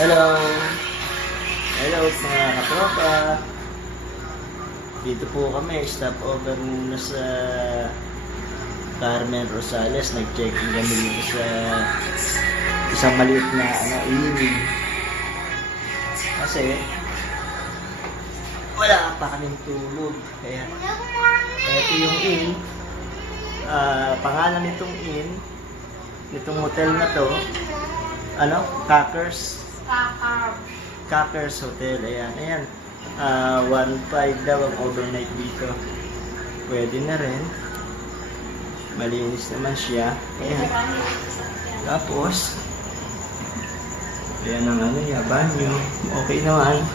Hello! Hello mga katropa! Dito po kami, stopover muna sa Carmen Rosales. Nag-checking kami dito sa isang maliit na inn. Kasi wala pa kaming tulog. Kaya ito yung inn. Pangalan nitong inn, nitong hotel na to, Cackers Hotel. Ayan. 1.5 daw ang overnight dito. Pwede na rin. Malinis naman siya. Ayan. Tapos, ayan ang banyo. Okay naman.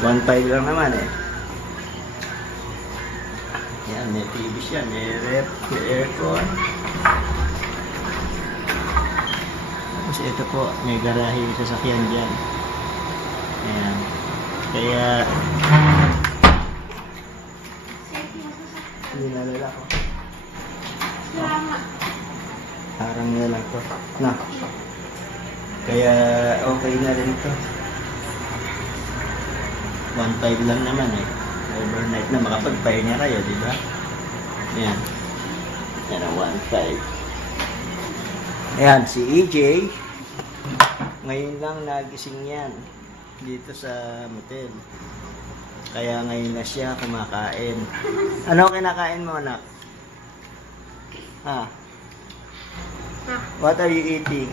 1.5 lang naman eh. Ayan, may TV siya. May rep, may aircon. Tapos ito po, may garahe yung sasakyan dyan. Ayan. Kaya hindi nalala ko. Parang nalang ko. Na. Kaya okay na rin ito. 1.5 lang naman eh. Overnight na makapagpahinga kayo, di ba? Ayan. Yan ang 1.5. Ayan, si EJ. Ngayon lang nagising yan dito sa motel. Kaya ngayon na siya kumakain. Ano kinakain mo, anak? What are you eating?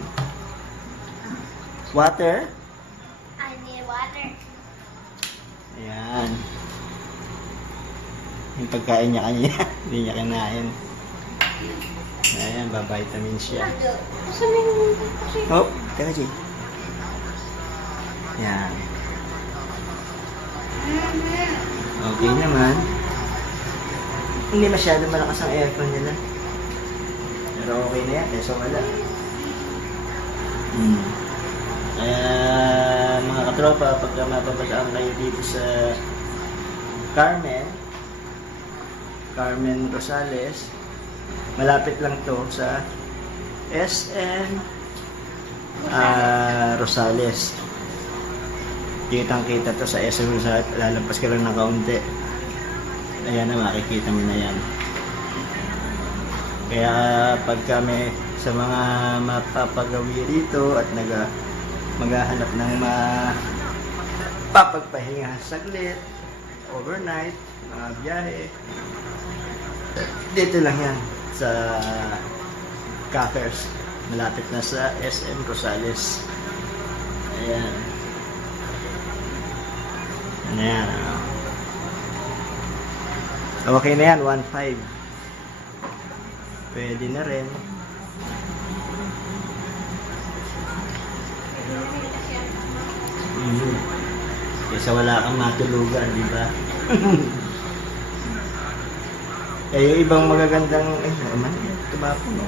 Water? I need water. Ayan. Yung pagkain niya kanina, hindi niya kinain. Ayan, ba-vitamin siya. Oh, teka Jay. Yan. Okay naman. Hindi masyado malakas ang aircon nila. Pero okay na yan, kaysa wala. Kaya mga katropa, pagka mapapasaan kayo dito sa Carmen Rosales, malapit lang to sa SM Rosales. Kitang-kita to sa SM Rosales. Lalampas ka lang ng kaunti. Ayan na, makikita mo na yan. Kaya pag kami sa mga mapapagawi rito at maghahanap ng mapapagpahinga saglit, overnight, mga biyahe, dito lang yan sa Cackers. Malapit na sa SM Rosales. Ayan. Ayan. Okay na yan, 1.5. Pwede na rin. Kaysa wala kang matulugan, di ba? Yung ibang magagandang, naman, tumapo, no?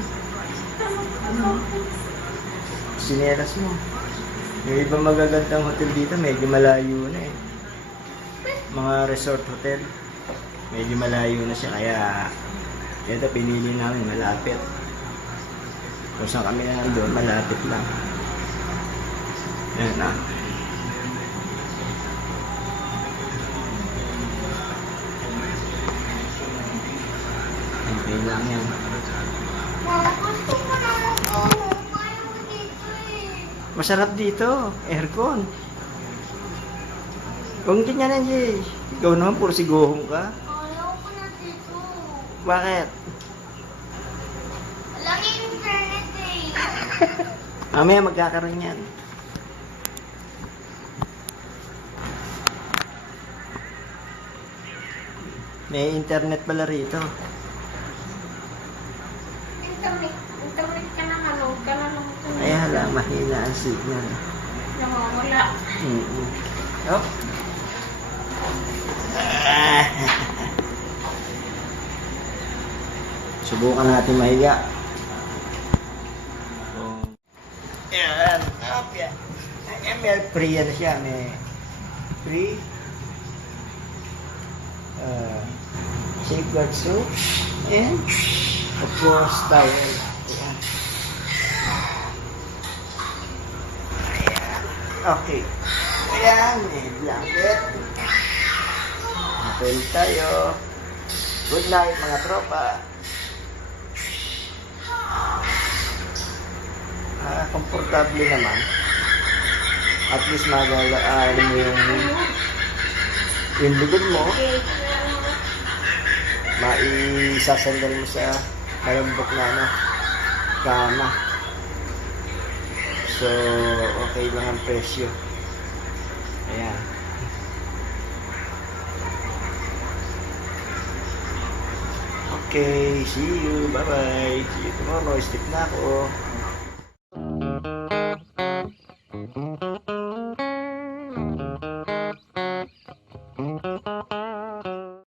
Sinelas mo. Yung ibang magagandang hotel dito, medyo malayo na eh. Mga resort hotel, medyo malayo na siya. Kaya, ito pinili namin, malapit. Kung saan kami na doon, malapit lang. Yan na. Okay lang yan. Masarap dito, aircon. Kung ganyan na, Jay. Ikaw naman, puro siguhong ka. Ayaw ko na dito. Bakit? Walang internet eh. Mamaya magkakaroon yan. May internet pala rito. Internet ka na, manood ka na ng internet. Ay, hala, mahina ang signal. Nawawala. Oh. Subukan natin mahiga. Ayan. Okay. Ayan, may free yan siya. May free safeguard soap and of course towel. Ayan. Okay. Ayan, may blanket. Matulog tayo. Good night mga tropa. Komportable naman. At least ano mo yung likod mo, maisasandal mo sa malambot na kama. So, okay lang ang presyo. Ayan. Okay, see you. Bye-bye. See you tomorrow. Sleep na ako.